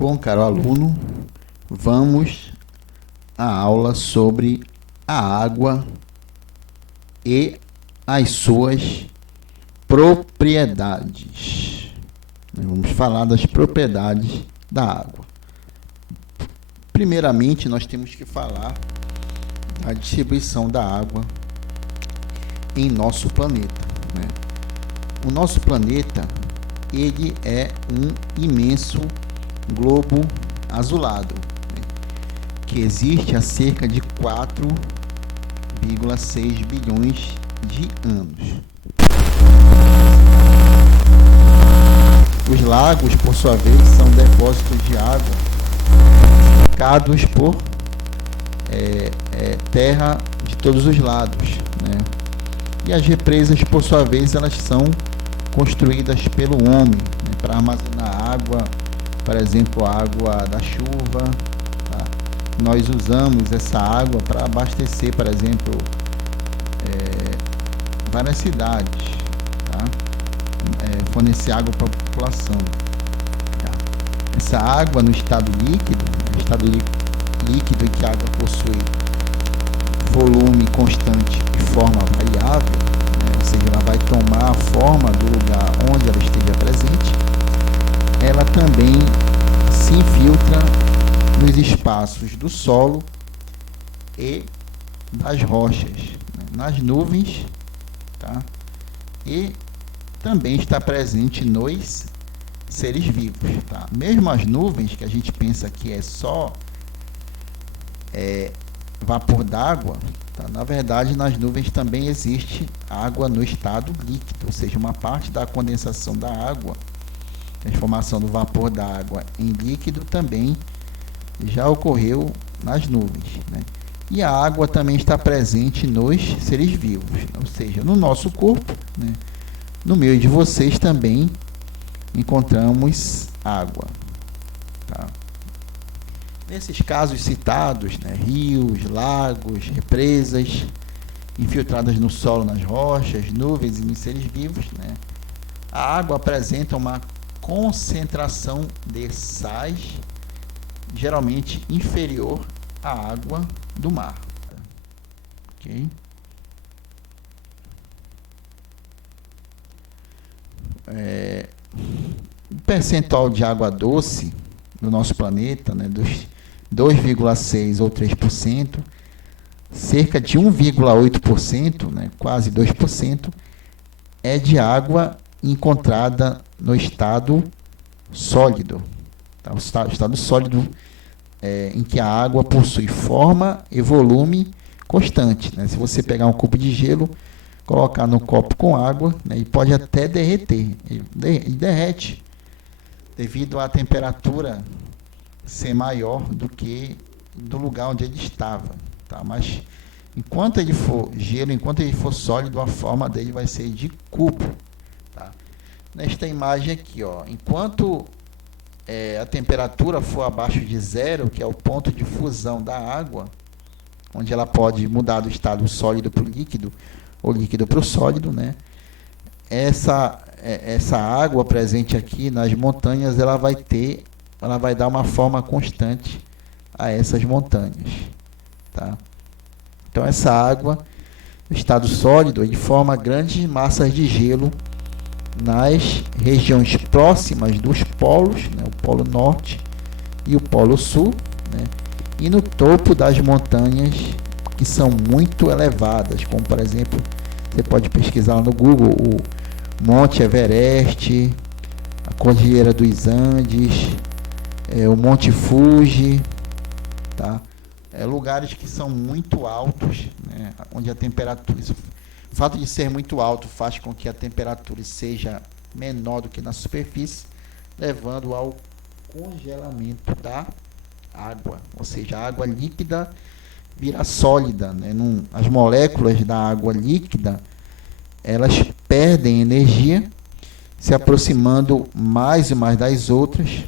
Bom, caro aluno, vamos à aula sobre a água e as suas propriedades. Vamos falar das propriedades da água. Primeiramente, nós temos que falar da distribuição da água em nosso planeta, né? O nosso planeta, ele é um imenso globo azulado, né, que existe há cerca de 4,6 bilhões de anos. Os lagos, por sua vez, são depósitos de água cercados por terra de todos os lados, né? E as represas, por sua vez, elas são construídas pelo homem, né, para armazenar água, por exemplo, a água da chuva, tá? Nós usamos essa água para abastecer, por exemplo, várias cidades, tá? Fornecer água para a população, tá? Essa água no estado líquido em que a água possui volume constante e forma variável, né? Ou seja, ela vai tomar a forma do lugar onde ela esteja presente. Ela também se infiltra nos espaços do solo e das rochas, né? Nas nuvens, tá? E também está presente nos seres vivos, tá? Mesmo as nuvens, que a gente pensa que é só vapor d'água, tá? Na verdade, nas nuvens também existe água no estado líquido, ou seja, uma parte da condensação da água, transformação do vapor da água em líquido, também já ocorreu nas nuvens, né? E a água também está presente nos seres vivos, ou seja, no nosso corpo, né? No meio de vocês também encontramos água, tá? Nesses casos citados, né, rios, lagos, represas, infiltradas no solo, nas rochas, nuvens e nos seres vivos, né, a água apresenta uma concentração de sais geralmente inferior à água do mar. Ok? O percentual de água doce no nosso planeta, né, dos 2,6% ou 3%, cerca de 1,8%, né, quase 2%, é de água encontrada no estado sólido. Tá? O estado sólido em que a água possui forma e volume constante, né? Se você pegar um cubo de gelo, colocar no copo com água, né, e pode até derreter. Ele derrete devido à temperatura ser maior do que do lugar onde ele estava, tá? Mas enquanto ele for gelo, enquanto ele for sólido, a forma dele vai ser de cubo, tá? Nesta imagem aqui, ó, enquanto a temperatura for abaixo de zero, que é o ponto de fusão da água, onde ela pode mudar do estado sólido para o líquido, ou líquido para o sólido, né? Essa água presente aqui nas montanhas, ela vai dar uma forma constante a essas montanhas, tá? Então essa água, no estado sólido, ele forma grandes massas de gelo nas regiões próximas dos polos, né, o polo norte e o polo sul, né, e no topo das montanhas que são muito elevadas, como por exemplo, você pode pesquisar no Google o Monte Everest, a Cordilheira dos Andes, o Monte Fuji, tá? Lugares que são muito altos, né, onde a temperatura, o fato de ser muito alto faz com que a temperatura seja menor do que na superfície, levando ao congelamento da água, ou seja, a água líquida vira sólida, né? As moléculas da água líquida, elas perdem energia, se aproximando mais e mais das outras,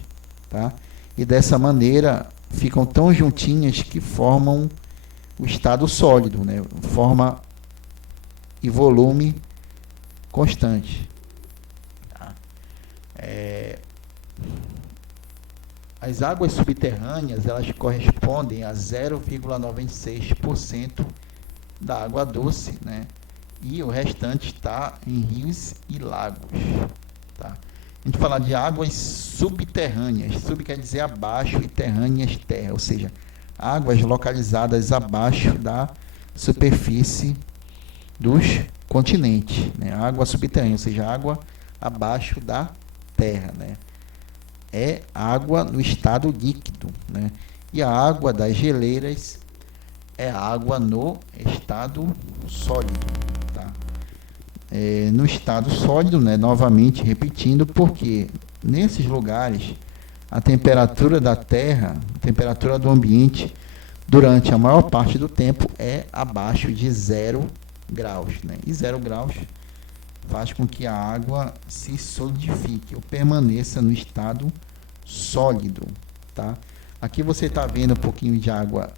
tá? E dessa maneira ficam tão juntinhas que formam o estado sólido, né? Forma e volume constante, tá? as águas subterrâneas, elas correspondem a 0,96% da água doce, né? E o restante está em rios e lagos, tá? A gente fala de águas subterrâneas. Sub quer dizer abaixo e terrâneas terra, ou seja, águas localizadas abaixo da superfície dos continentes, né? Água subterrânea, ou seja, água abaixo da terra, né? É água no estado líquido, né? E a água das geleiras é água no estado sólido, tá? No estado sólido, né? Novamente repetindo, porque nesses lugares a temperatura da terra, a temperatura do ambiente durante a maior parte do tempo é abaixo de 0 graus, né? E 0 graus faz com que a água se solidifique ou permaneça no estado sólido, tá? Aqui você está vendo um pouquinho de água,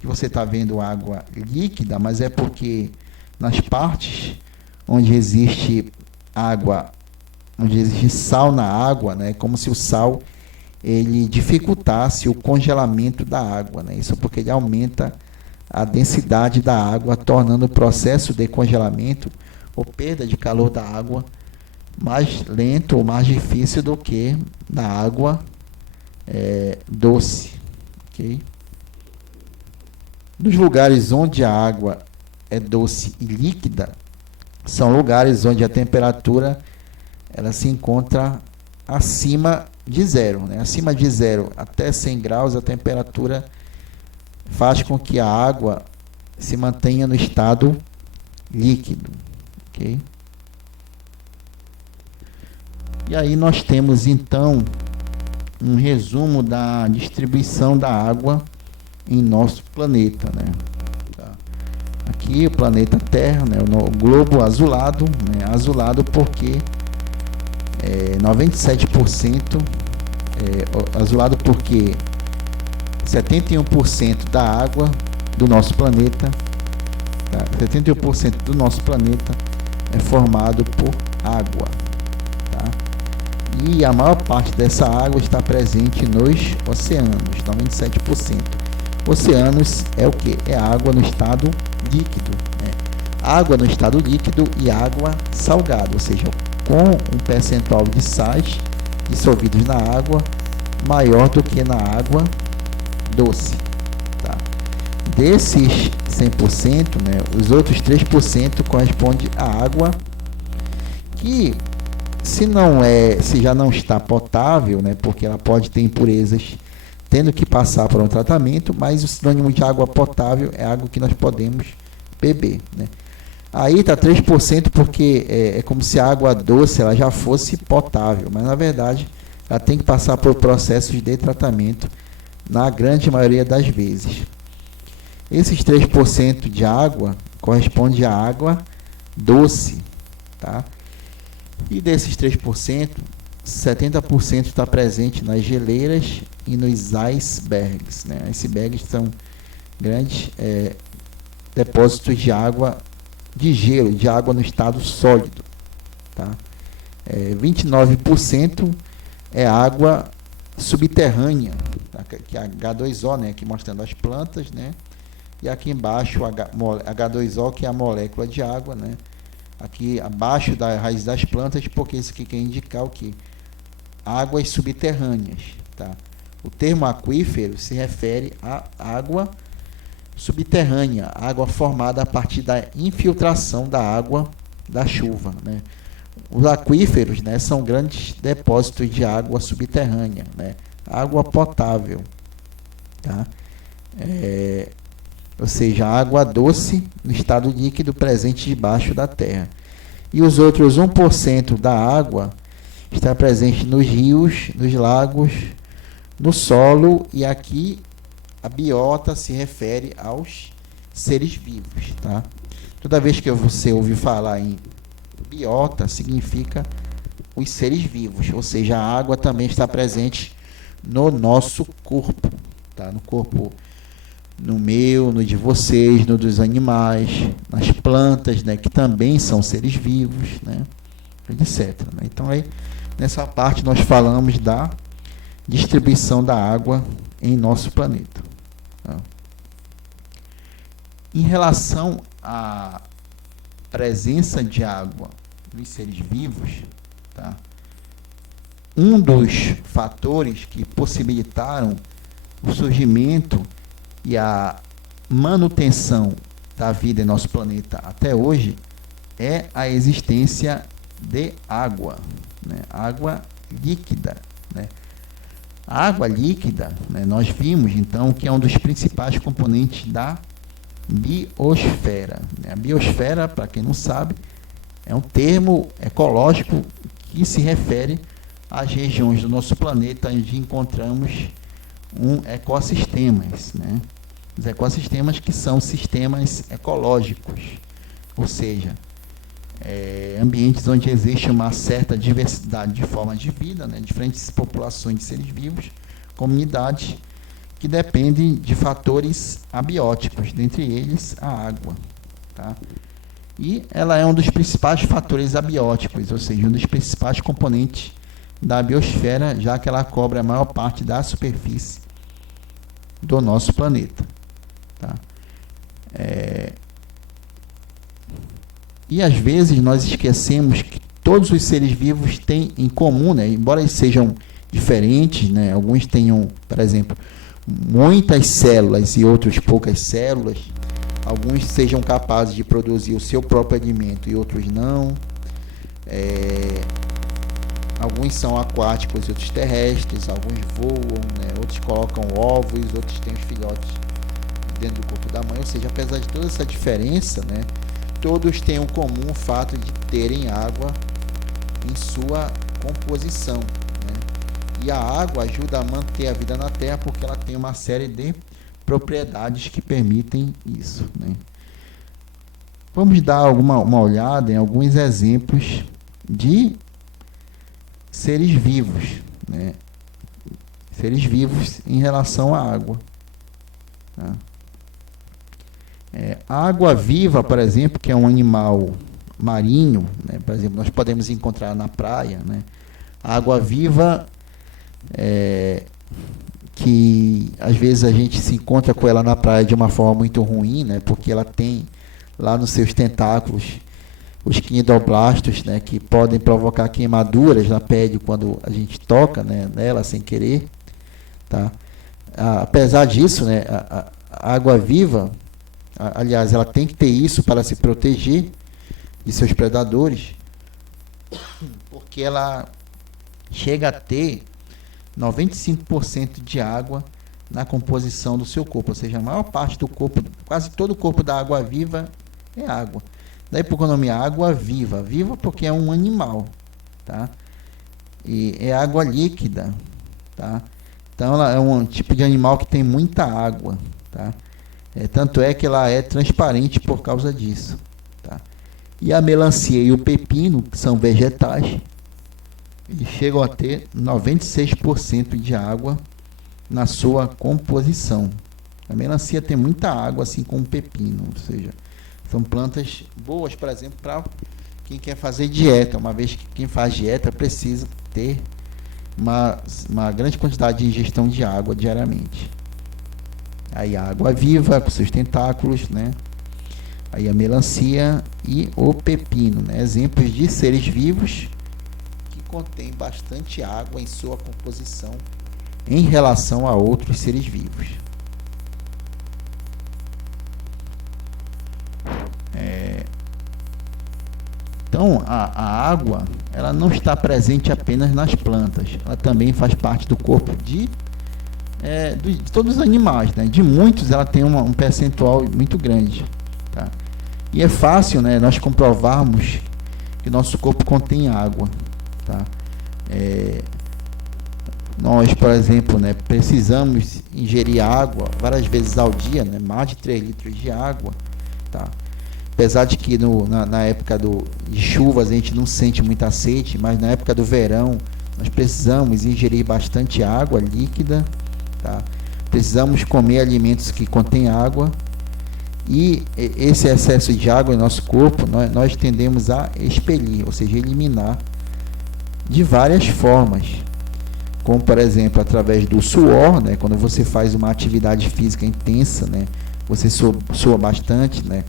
que você está vendo água líquida, mas é porque nas partes onde existe água, onde existe sal na água, né? Como se o sal ele dificultasse o congelamento da água, né? Isso porque ele aumenta a densidade da água, tornando o processo de congelamento ou perda de calor da água mais lento ou mais difícil do que na água doce, ok? Nos lugares onde a água é doce e líquida, são lugares onde a temperatura ela se encontra acima de zero, né? Acima de zero até 100 graus, a temperatura faz com que a água se mantenha no estado líquido, ok? E aí nós temos então um resumo da distribuição da água em nosso planeta, né? Aqui o planeta Terra, né? O globo azulado, né? Azulado porque 97%, azulado porque 71% da água do nosso planeta, tá? 71% do nosso planeta é formado por água, tá? E a maior parte dessa água está presente nos oceanos, 97%. Oceanos é o que? É água no estado líquido, né? Água no estado líquido e água salgada, ou seja, com um percentual de sais dissolvidos na água maior do que na água doce, tá? Desses 100%, né, os outros 3% corresponde à água que se já não está potável, né, porque ela pode ter impurezas tendo que passar por um tratamento, mas o sinônimo de água potável é água que nós podemos beber, né? Aí está 3% porque é como se a água doce ela já fosse potável, mas na verdade ela tem que passar por processos de tratamento na grande maioria das vezes. Esses 3% de água corresponde à água doce, tá? E desses 3%, 70% está presente nas geleiras e nos icebergs, né? Icebergs são grandes depósitos de água, de gelo, de água no estado sólido, tá? 29% é água subterrânea, tá? Que é H2O, né? Aqui mostrando as plantas, né? E aqui embaixo H2O, que é a molécula de água, né? Aqui abaixo da raiz das plantas, porque isso aqui quer indicar o que? Águas subterrâneas, tá? O termo aquífero se refere à água subterrânea, água formada a partir da infiltração da água da chuva, né? Os aquíferos, né, são grandes depósitos de água subterrânea, né? Água potável, tá? Ou seja, água doce no estado líquido presente debaixo da terra. E os outros 1% da água está presente nos rios, nos lagos, no solo, e aqui a biota se refere aos seres vivos, tá? Toda vez que você ouvir falar em biota, significa os seres vivos, ou seja, a água também está presente no nosso corpo, tá? No corpo, no meu, no de vocês, no dos animais, nas plantas, né, que também são seres vivos, né, etc, né? Então aí nessa parte nós falamos da distribuição da água em nosso planeta. Tá? Em relação à presença de água nos seres vivos, tá? Um dos fatores que possibilitaram o surgimento e a manutenção da vida em nosso planeta até hoje é a existência de água, né? Água líquida, né? A água líquida, né, nós vimos então que é um dos principais componentes da biosfera. A biosfera, para quem não sabe, é um termo ecológico que se refere às regiões do nosso planeta onde encontramos ecossistemas, né? Os ecossistemas que são sistemas ecológicos, ou seja, ambientes onde existe uma certa diversidade de formas de vida, né? Diferentes populações de seres vivos, comunidades que dependem de fatores abióticos, dentre eles a água. Tá? E ela é um dos principais fatores abióticos, ou seja, um dos principais componentes da biosfera, já que ela cobre a maior parte da superfície do nosso planeta. Tá? E às vezes nós esquecemos que todos os seres vivos têm em comum, né? Embora eles sejam diferentes, né? Alguns tenham, por exemplo, muitas células e outros poucas células, alguns sejam capazes de produzir o seu próprio alimento e outros não, alguns são aquáticos e outros terrestres, alguns voam, né? Outros colocam ovos, outros têm os filhotes dentro do corpo da mãe, ou seja, apesar de toda essa diferença, né, todos têm em comum o fato de terem água em sua composição, né? E a água ajuda a manter a vida na Terra porque ela tem uma série de propriedades que permitem isso, né? Vamos dar uma olhada em alguns exemplos de seres vivos, né? Seres vivos em relação à água. Tá? A água-viva, por exemplo, que é um animal marinho, né? Por exemplo, nós podemos encontrar na praia, né? A água-viva, que às vezes a gente se encontra com ela na praia de uma forma muito ruim, né? Porque ela tem lá nos seus tentáculos os quinidoblastos, né? Que podem provocar queimaduras na pele quando a gente toca, né, nela sem querer. Tá? Apesar disso, né, a água-viva, aliás, ela tem que ter isso para se proteger de seus predadores, porque ela chega a ter 95% de água na composição do seu corpo, ou seja, a maior parte do corpo, quase todo o corpo da água-viva é água. Daí por que o nome é água-viva? Viva porque é um animal, tá? E é água líquida, tá? Então ela é um tipo de animal que tem muita água, tá? Tanto é que ela é transparente por causa disso, tá? E a melancia e o pepino, que são vegetais, eles chegam a ter 96% de água na sua composição. A melancia tem muita água, assim como o pepino, ou seja, são plantas boas, por exemplo, para quem quer fazer dieta, uma vez que quem faz dieta precisa ter uma grande quantidade de ingestão de água diariamente. Aí a água-viva com seus tentáculos, né? Aí a melancia e o pepino, né? Exemplos de seres vivos que contêm bastante água em sua composição em relação a outros seres vivos. Então, a água, ela não está presente apenas nas plantas, ela também faz parte do corpo de todos os animais, né? De muitos ela tem um percentual muito grande, tá? E é fácil, né, nós comprovarmos que nosso corpo contém água, tá? Nós, por exemplo, né, precisamos ingerir água várias vezes ao dia, né? Mais de 3 litros de água, tá? Apesar de que na época de chuvas a gente não sente muita sede, mas na época do verão nós precisamos ingerir bastante água líquida, tá? Precisamos comer alimentos que contêm água, e esse excesso de água em nosso corpo nós tendemos a expelir, ou seja, eliminar de várias formas. como por exemplo através do suor, né? Quando você faz uma atividade física intensa, né? Você sua bastante, né?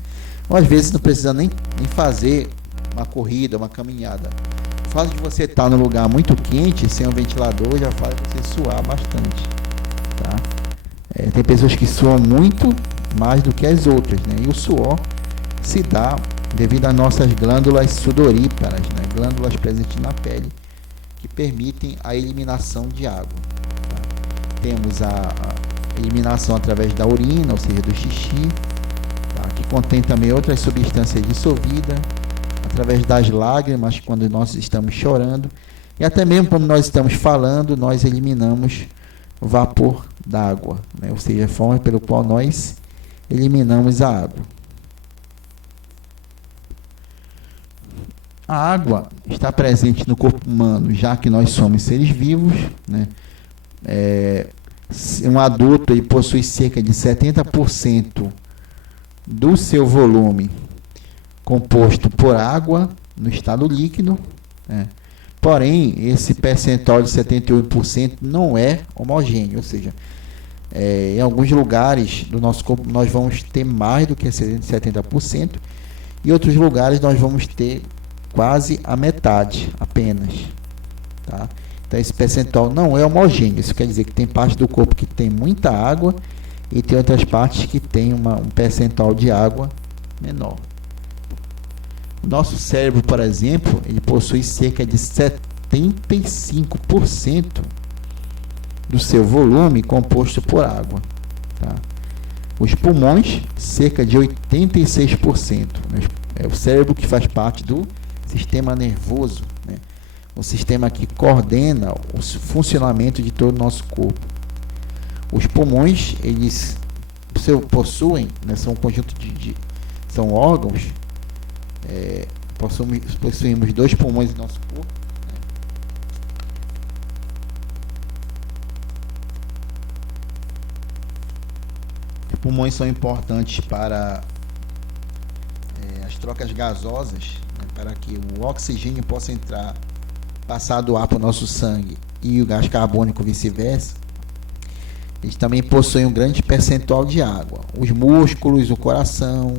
Ou às vezes não precisa nem fazer uma corrida, uma caminhada. O fato de você estar num lugar muito quente, sem um ventilador, já faz você suar bastante, tá? Tem pessoas que suam muito mais do que as outras, né? E o suor se dá devido às nossas glândulas sudoríparas, né? Glândulas presentes na pele, que permitem a eliminação de água, tá? Temos a eliminação através da urina, ou seja, do xixi, tá? Que contém também outras substâncias dissolvidas, através das lágrimas, quando nós estamos chorando, e até mesmo quando nós estamos falando, nós eliminamos o vapor d'água, né? Ou seja, a forma pelo qual nós eliminamos a água. A água está presente no corpo humano, já que nós somos seres vivos, né? Um adulto ele possui cerca de 70% do seu volume composto por água no estado líquido, né? Porém, esse percentual de 78% não é homogêneo, ou seja, em alguns lugares do nosso corpo nós vamos ter mais do que 70%, e em outros lugares nós vamos ter quase a metade apenas, tá? Então esse percentual não é homogêneo. Isso quer dizer que tem parte do corpo que tem muita água e tem outras partes que tem um percentual de água menor. O nosso cérebro, por exemplo, ele possui cerca de 75% do seu volume composto por água, tá? Os pulmões, cerca de 86%. É o cérebro que faz parte do sistema nervoso, né? O sistema que coordena o funcionamento de todo o nosso corpo. Os pulmões, eles possuem, né, são um conjunto são órgãos. Possuímos 2 pulmões no nosso corpo, né? Os pulmões são importantes para as trocas gasosas, né, para que o oxigênio possa passar do ar para o nosso sangue e o gás carbônico vice-versa. Eles também possuem um grande percentual de água. Os músculos, o coração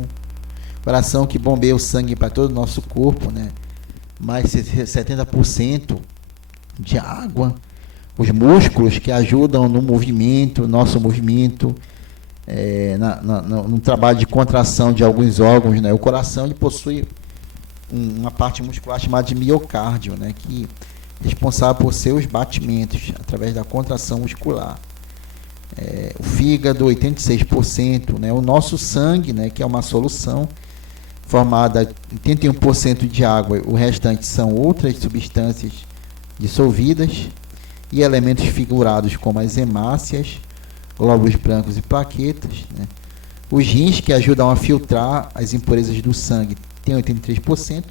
que bombeia o sangue para todo o nosso corpo, né? Mais 70% de água. Os músculos que ajudam no movimento, nosso movimento, no trabalho de contração de alguns órgãos, né? O coração ele possui uma parte muscular chamada de miocárdio, né? Que é responsável por seus batimentos através da contração muscular. O fígado, 86%, né? O nosso sangue, né? Que é uma solução formada 81% de água, o restante são outras substâncias dissolvidas e elementos figurados como as hemácias, glóbulos brancos e plaquetas, né? Os rins, que ajudam a filtrar as impurezas do sangue, tem 83%.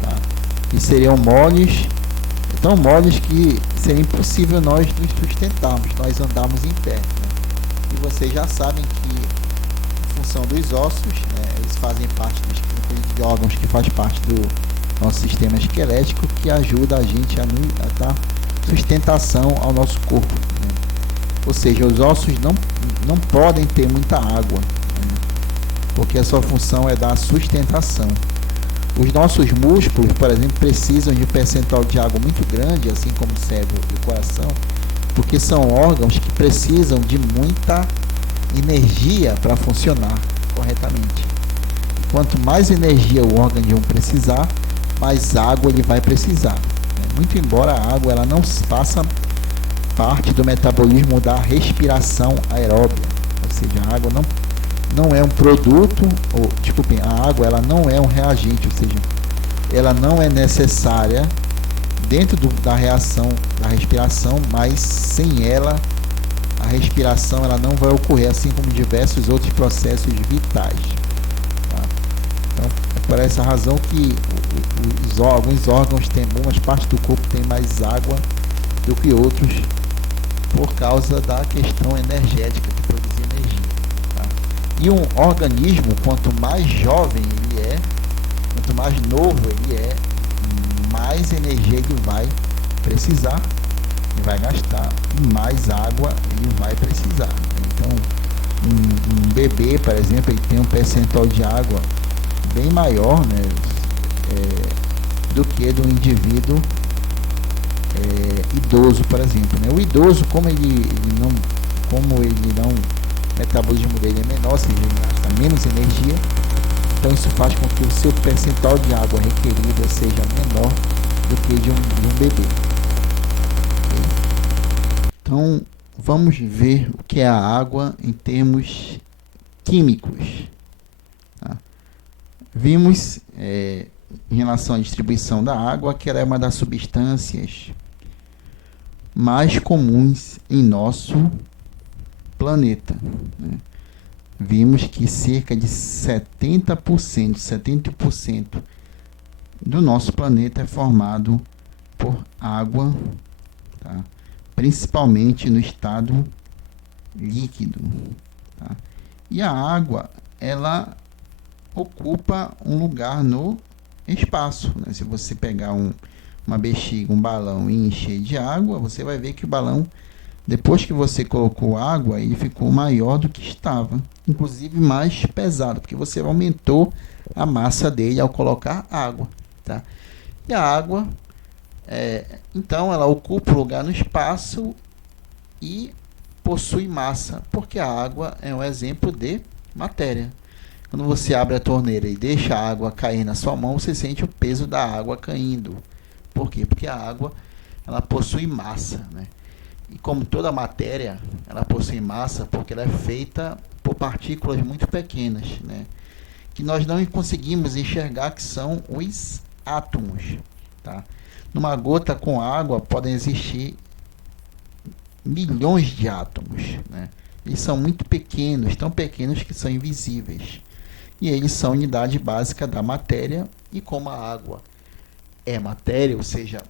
Tá? E seriam moles, tão moles que seria impossível nós nos sustentarmos, nós andarmos em pé, né? E vocês já sabem que a função dos ossos, né, eles fazem parte dos órgãos que faz parte do nosso sistema esquelético, que ajuda a gente a dar sustentação ao nosso corpo, né? Ou seja, os ossos não podem ter muita água, né, porque a sua função é dar sustentação. Os nossos músculos, por exemplo, precisam de um percentual de água muito grande, assim como o cérebro e o coração, porque são órgãos que precisam de muita energia para funcionar corretamente. Quanto mais energia o organismo precisar, mais água ele vai precisar. Muito embora a água ela não faça parte do metabolismo da respiração aeróbia, ou seja, a água não é um produto, a água ela não é um reagente, ou seja, ela não é necessária dentro da reação da respiração, mas sem ela a respiração ela não vai ocorrer, assim como diversos outros processos vitais, tá? Então é por essa razão que alguns órgãos têm, algumas partes do corpo têm mais água do que outros, por causa da questão energética de produzir energia, tá? E um organismo, quanto mais jovem ele é, quanto mais novo ele é, mais energia ele vai precisar, ele vai gastar, e mais água ele vai precisar. Então, um bebê, por exemplo, ele tem um percentual de água bem maior, né, do que do indivíduo idoso, por exemplo, né? O idoso, como o metabolismo dele é menor, ou seja, ele gasta menos energia, então isso faz com que o seu percentual de água requerida seja menor do que de um bebê. Então, vamos ver o que é a água em termos químicos. Tá? Vimos, em relação à distribuição da água, que ela é uma das substâncias mais comuns em nosso planeta, né? Vimos que cerca de 70% do nosso planeta é formado por água, tá? Principalmente no estado líquido, tá? E a água, ela ocupa um lugar no espaço, né? Se você pegar uma bexiga, um balão e encher de água, você vai ver que o balão, depois que você colocou água, ele ficou maior do que estava, inclusive mais pesado, porque você aumentou a massa dele ao colocar água, tá? E a água, então, ela ocupa o lugar no espaço e possui massa, porque a água é um exemplo de matéria. Quando você abre a torneira e deixa a água cair na sua mão, você sente o peso da água caindo. Por quê? Porque a água, ela possui massa, né? E como toda matéria, ela possui massa porque ela é feita por partículas muito pequenas, né? Que nós não conseguimos enxergar, que são os átomos, tá? Numa gota com água podem existir milhões de átomos, né? Eles são muito pequenos, tão pequenos que são invisíveis. E eles são a unidade básica da matéria, e como a água é matéria, ou seja,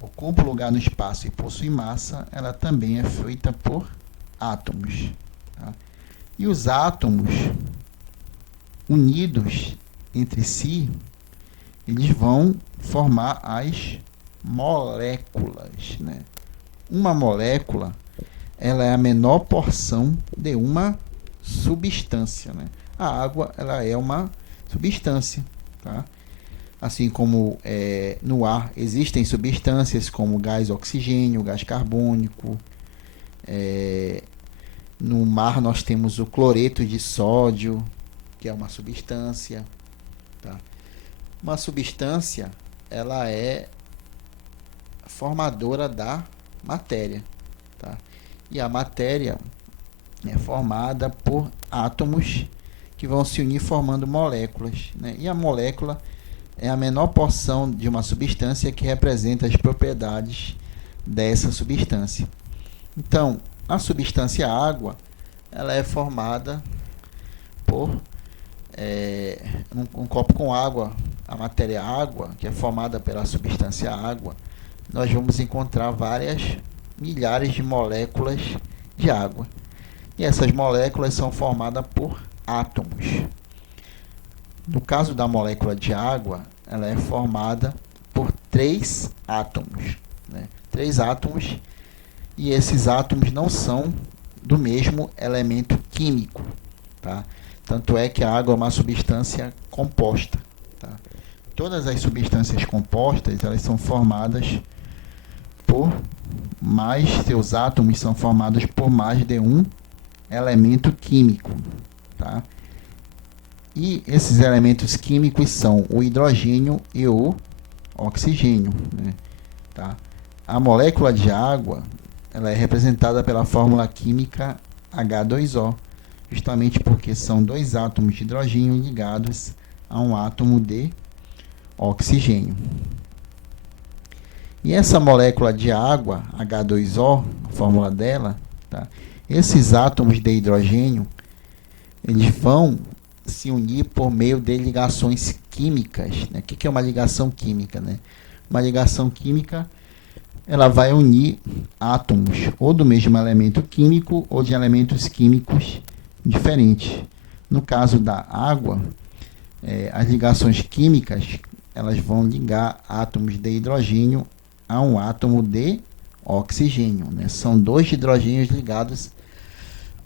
ocupa lugar no espaço e possui massa, ela também é feita por átomos, tá? E os átomos unidos entre si, eles vão formar as moléculas, né? Uma molécula, ela é a menor porção de uma substância, né? A água, ela é uma substância, tá? Assim como no ar existem substâncias como gás oxigênio, gás carbônico. No mar nós temos o cloreto de sódio, que é uma substância, tá? Uma substância, ela é formadora da matéria, tá? E a matéria é formada por átomos que vão se unir formando moléculas, né? E a molécula é a menor porção de uma substância que representa as propriedades dessa substância. Então, a substância água, ela é formada por um copo com água, a matéria água, que é formada pela substância água, nós vamos encontrar várias milhares de moléculas de água. E essas moléculas são formadas por átomos. No caso da molécula de água, ela é formada por 3 átomos, né? 3 átomos, e esses átomos não são do mesmo elemento químico, tá? Tanto é que a água é uma substância composta, tá? Todas as substâncias compostas, elas são formadas por seus átomos são formados por mais de um elemento químico, tá? E esses elementos químicos são o hidrogênio e o oxigênio, né? Tá? A molécula de água, ela é representada pela fórmula química H2O, justamente porque são 2 átomos de hidrogênio ligados a um átomo de oxigênio. E essa molécula de água, H2O, a fórmula dela, tá? Esses átomos de hidrogênio, eles vão se unir por meio de ligações químicas, né? O que é uma ligação química, né? Uma ligação química, ela vai unir átomos ou do mesmo elemento químico ou de elementos químicos diferentes. No caso da água, as ligações químicas elas vão ligar átomos de hidrogênio a um átomo de oxigênio, né? São dois hidrogênios ligados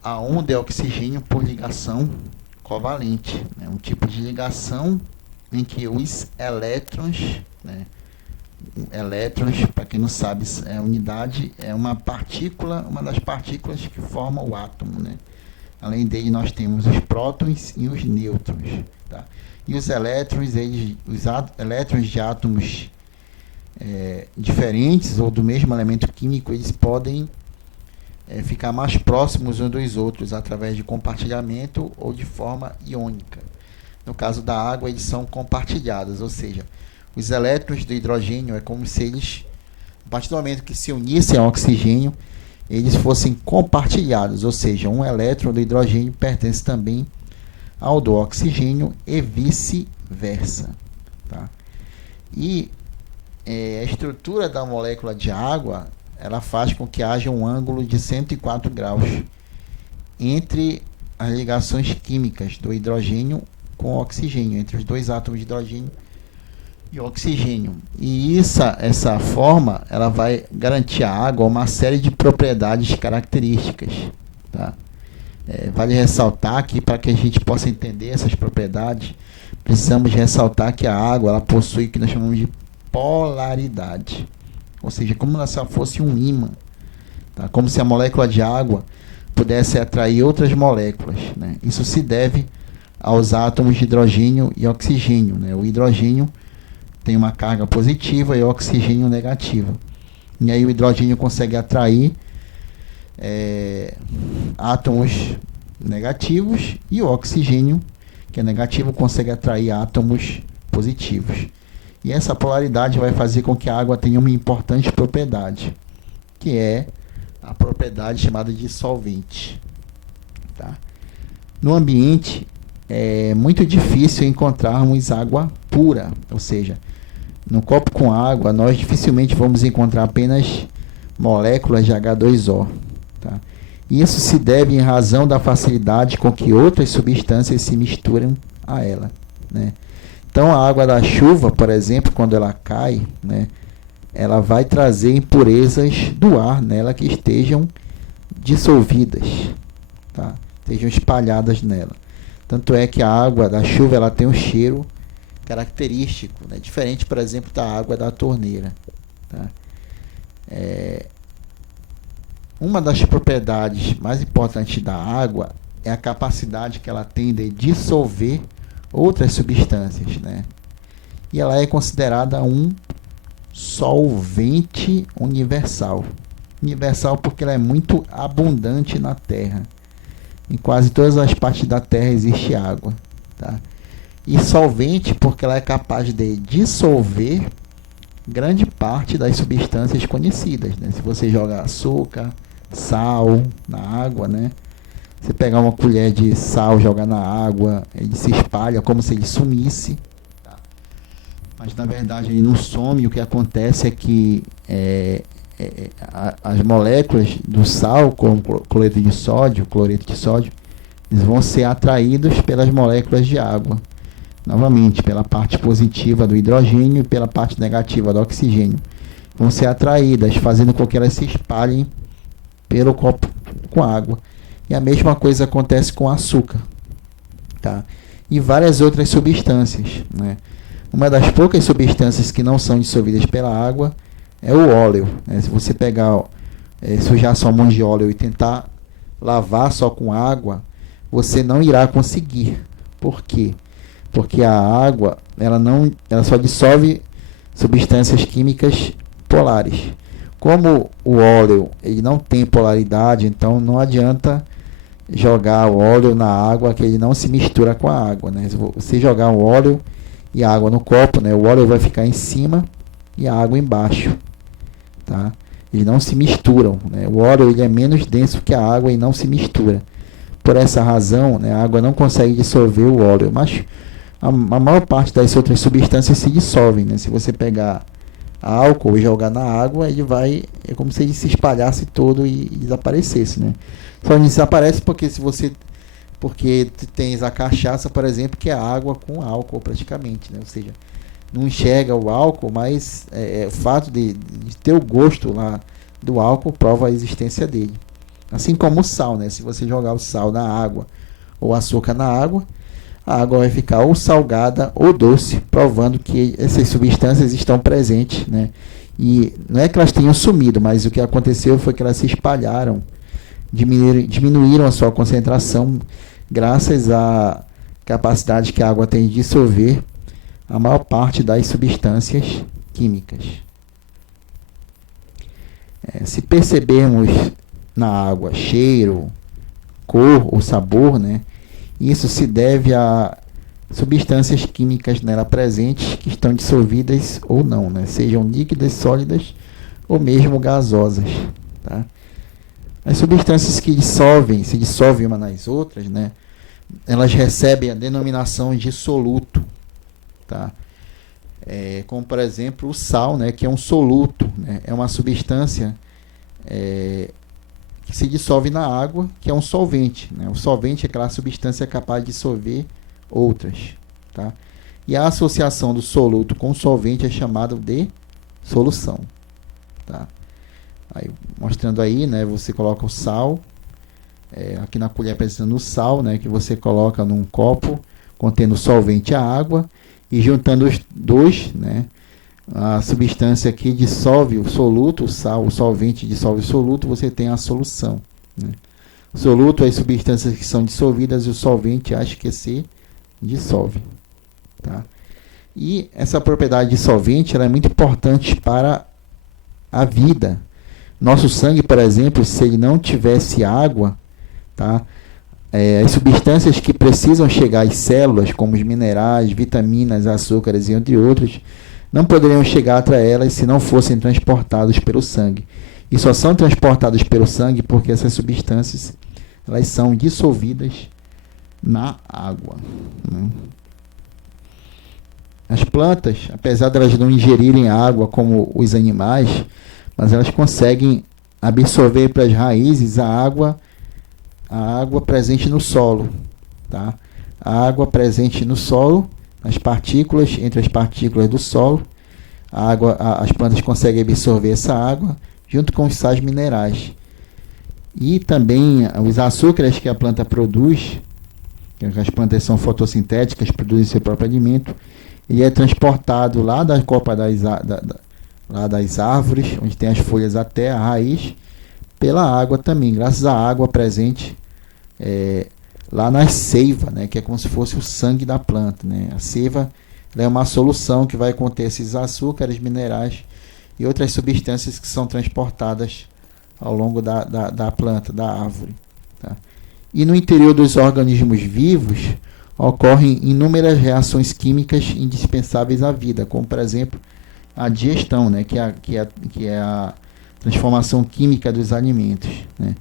a um de oxigênio por ligação covalente, né? Um tipo de ligação em que os elétrons, né? Elétrons, para quem não sabe, é unidade, é uma partícula, uma das partículas que formam o átomo, né? Além dele, nós temos os prótons e os nêutrons, tá? E os elétrons, os elétrons de átomos diferentes ou do mesmo elemento químico, eles podem ficar mais próximos uns dos outros através de compartilhamento ou de forma iônica. No caso da água, eles são compartilhados, ou seja, os elétrons do hidrogênio é como se eles, a partir do momento que se unissem ao oxigênio, eles fossem compartilhados, ou seja, um elétron do hidrogênio pertence também ao do oxigênio e vice-versa, tá? E a estrutura da molécula de água, ela faz com que haja um ângulo de 104 graus entre as ligações químicas do hidrogênio com o oxigênio, entre os dois átomos de hidrogênio e oxigênio. E essa forma, ela vai garantir à água uma série de propriedades características, tá? Vale ressaltar que, para que a gente possa entender essas propriedades, precisamos ressaltar que a água, ela possui o que nós chamamos de polaridade, ou seja, como se ela fosse um ímã, tá? Como se a molécula de água pudesse atrair outras moléculas, né? Isso se deve aos átomos de hidrogênio e oxigênio, né? O hidrogênio tem uma carga positiva e o oxigênio negativa. E aí o hidrogênio consegue atrair átomos negativos e o oxigênio, que é negativo, consegue atrair átomos positivos. E essa polaridade vai fazer com que a água tenha uma importante propriedade, que é a propriedade chamada de solvente, tá? No ambiente, é muito difícil encontrarmos água pura, ou seja, no copo com água, nós dificilmente vamos encontrar apenas moléculas de H2O, tá? Isso se deve em razão da facilidade com que outras substâncias se misturam a ela, né? Então, a água da chuva, por exemplo, quando ela cai, né, ela vai trazer impurezas do ar nela que estejam dissolvidas, tá? Estejam espalhadas nela. Tanto é que a água da chuva, ela tem um cheiro característico, né? Diferente, por exemplo, da água da torneira, tá? Uma das propriedades mais importantes da água é a capacidade que ela tem de dissolver outras substâncias, né? E ela é considerada um solvente universal. Universal porque ela é muito abundante na Terra. Em quase todas as partes da Terra existe água, tá? E solvente porque ela é capaz de dissolver grande parte das substâncias conhecidas, né? Se você joga açúcar, sal na água, né? Você pegar uma colher de sal, jogar na água, ele se espalha como se ele sumisse, tá? Mas na verdade ele não some. O que acontece é que as moléculas do sal, como cloreto de sódio, eles vão ser atraídos pelas moléculas de água. Novamente, pela parte positiva do hidrogênio e pela parte negativa do oxigênio. Vão ser atraídas, fazendo com que elas se espalhem pelo copo com água. E a mesma coisa acontece com o açúcar, tá? E várias outras substâncias, né? Uma das poucas substâncias que não são dissolvidas pela água é o óleo, né? Se você pegar, sujar sua mão de óleo e tentar lavar só com água, você não irá conseguir. Por quê? Porque a água, ela só dissolve substâncias químicas polares. Como o óleo ele não tem polaridade, então não adianta jogar o óleo na água, que ele não se mistura com a água, né? Se você jogar o óleo e a água no copo, né, o óleo vai ficar em cima e a água embaixo, tá? Eles não se misturam, né? O óleo ele é menos denso que a água e não se mistura. Por essa razão, né, a água não consegue dissolver o óleo, mas a maior parte das outras substâncias se dissolvem, né? Se você pegar álcool e jogar na água, é como se ele se espalhasse todo e desaparecesse, né? Só não desaparece porque tens a cachaça, por exemplo, que é água com álcool praticamente, né? Ou seja, não enxerga o álcool, mas o fato de ter o gosto lá do álcool prova a existência dele. Assim como o sal, né? Se você jogar o sal na água ou açúcar na água, a água vai ficar ou salgada ou doce, provando que essas substâncias estão presentes, né? E não é que elas tenham sumido, mas o que aconteceu foi que elas se espalharam, diminuíram a sua concentração graças à capacidade que a água tem de dissolver a maior parte das substâncias químicas. Se percebermos na água cheiro, cor ou sabor, né, isso se deve a substâncias químicas nela presentes que estão dissolvidas ou não, né, sejam líquidas, sólidas ou mesmo gasosas. Tá? As substâncias que se dissolvem umas nas outras, né, elas recebem a denominação de soluto. Tá? Como por exemplo o sal, né, que é um soluto, né, é uma substância que se dissolve na água, que é um solvente, né? O solvente é aquela substância capaz de dissolver outras. Tá? E a associação do soluto com o solvente é chamada de solução. Tá? Aí, mostrando aí, né, você coloca o sal, aqui na colher apresentando o sal, né, que você coloca num copo contendo o solvente e a água, e juntando os dois, né, a substância que dissolve o soluto, o sal, o solvente dissolve o soluto, você tem a solução. Né? O soluto é as substâncias que são dissolvidas e o solvente, acho que se dissolve. Tá? E essa propriedade de solvente ela é muito importante para a vida. Nosso sangue, por exemplo, se ele não tivesse água, tá? As substâncias que precisam chegar às células, como os minerais, vitaminas, açúcares e entre outros, não poderiam chegar até elas se não fossem transportados pelo sangue. E só são transportados pelo sangue porque essas substâncias elas são dissolvidas na água. Né? As plantas, apesar de elas não ingerirem água como os animais, mas elas conseguem absorver para as raízes a água presente no solo. Tá? A água presente no solo, entre as partículas do solo, as plantas conseguem absorver essa água junto com os sais minerais. E também os açúcares que a planta produz, que as plantas são fotossintéticas, produzem seu próprio alimento, ele é transportado lá da copa lá das árvores, onde tem as folhas até a raiz, pela água também, graças à água presente lá na seiva, né, que é como se fosse o sangue da planta. Né? A seiva é uma solução que vai conter esses açúcares, minerais e outras substâncias que são transportadas ao longo da planta, da árvore. Tá? E no interior dos organismos vivos ocorrem inúmeras reações químicas indispensáveis à vida, como por exemplo a digestão, né, que é a transformação química dos alimentos. Né?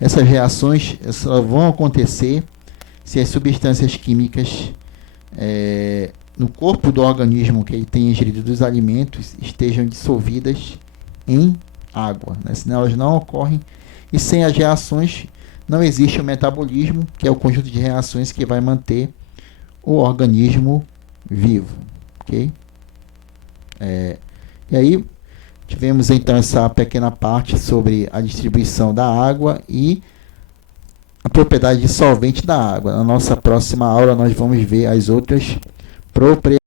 Essas reações vão acontecer se as substâncias químicas no corpo do organismo que ele tem ingerido dos alimentos estejam dissolvidas em água. Né? Senão elas não ocorrem, e sem as reações não existe o metabolismo, que é o conjunto de reações que vai manter o organismo vivo. Ok? E aí tivemos então essa pequena parte sobre a distribuição da água e a propriedade dissolvente da água. Na nossa próxima aula nós vamos ver as outras propriedades